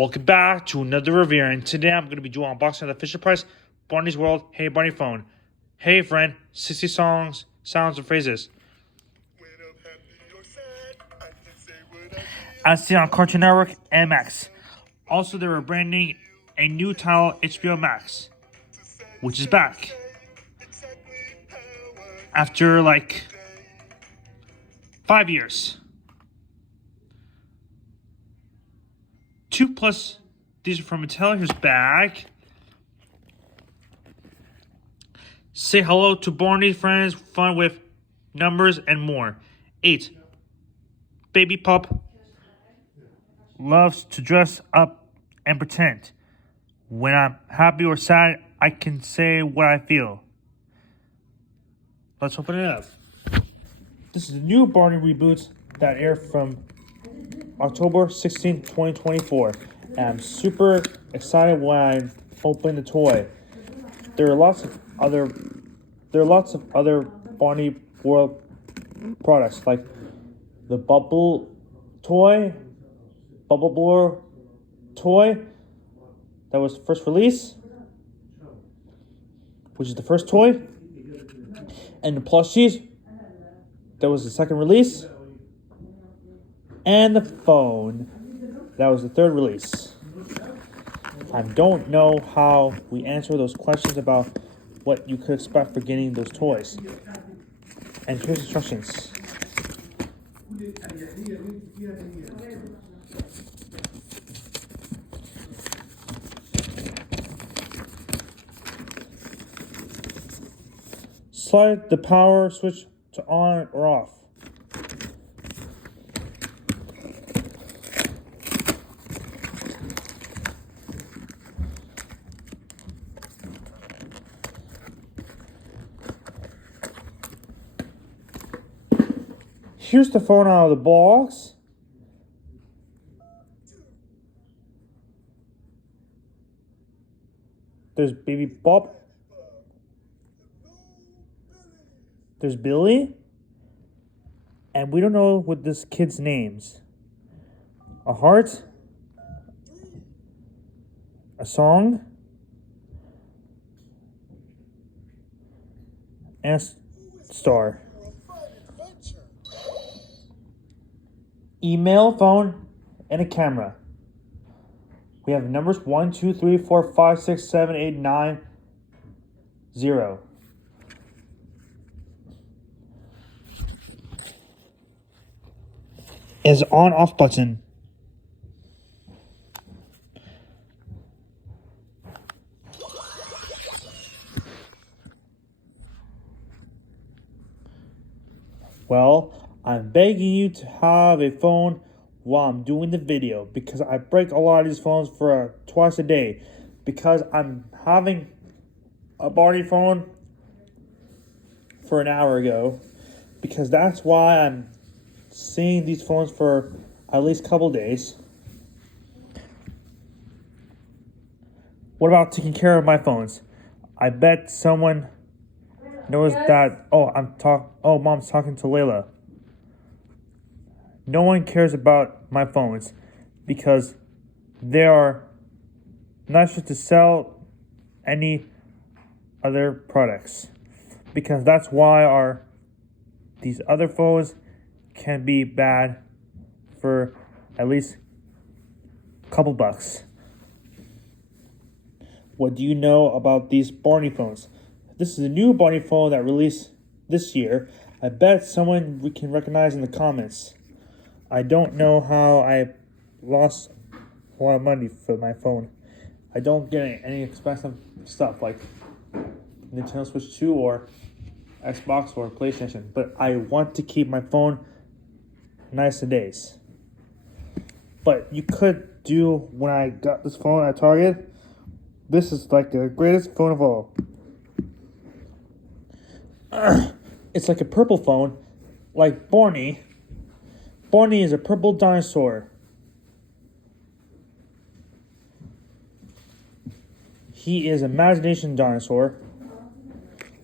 Welcome back to another review, and today I'm going to be doing unboxing of the Fisher-Price Barney's World Hey Barney phone. Hey friend, 60 songs, sounds, and phrases. As seen on Cartoon Network and Max. Also, they were branding a new title, HBO Max, which is back. After like 5 years. 2+, these are from Mattel. Here's back. Say hello to Barney, friends, fun with numbers and more. 8. Baby pup loves to dress up and pretend. When I'm happy or sad, I can say what I feel. Let's open it up. This is the new Barney reboot that aired from October 16, 2024. And I'm super excited when I open the toy. There are lots of other Barney World products like the Bubble Blower toy that was first release, which is the first toy, and the plushies that was the second release, and the phone that was the third release. I don't know how we answer those questions about what you could expect for getting those toys. And here's instructions. Slide the power switch to on or off. Here's the phone out of the box. There's Baby Bob. There's Billy. And we don't know what this kid's name's. A heart. A song. And a star. Email, phone, and a camera. We have numbers 1, 2, 3, 4, 5, 6, 7, 8, 9, 0. Is on-off button. Well, I'm begging you to have a phone while I'm doing the video because I break a lot of these phones for twice a day because I'm having a Barney phone for an hour ago because that's why I'm seeing these phones for at least a couple days. What about taking care of my phones? I bet someone knows that. Mom's talking to Layla. No one cares about my phones because they are not sure to sell any other products. Because that's why these other phones can be bad for at least a couple bucks. What do you know about these Barney phones? This is a new Barney phone that released this year. I bet someone we can recognize in the comments. I don't know how I lost a lot of money for my phone. I don't get any expensive stuff like Nintendo Switch 2 or Xbox or PlayStation, but I want to keep my phone nice and days. But you could do when I got this phone at Target. This is like the greatest phone of all. It's like a purple phone, like Barney. Barney is a purple dinosaur. He is an imagination dinosaur.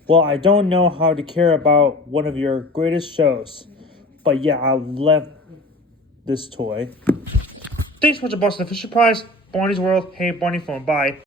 Well, I don't know how to care about one of your greatest shows. But yeah, I love this toy. Thanks for watching Boston Fisher Prize, Barney's World. Hey, Barney Phone. Bye.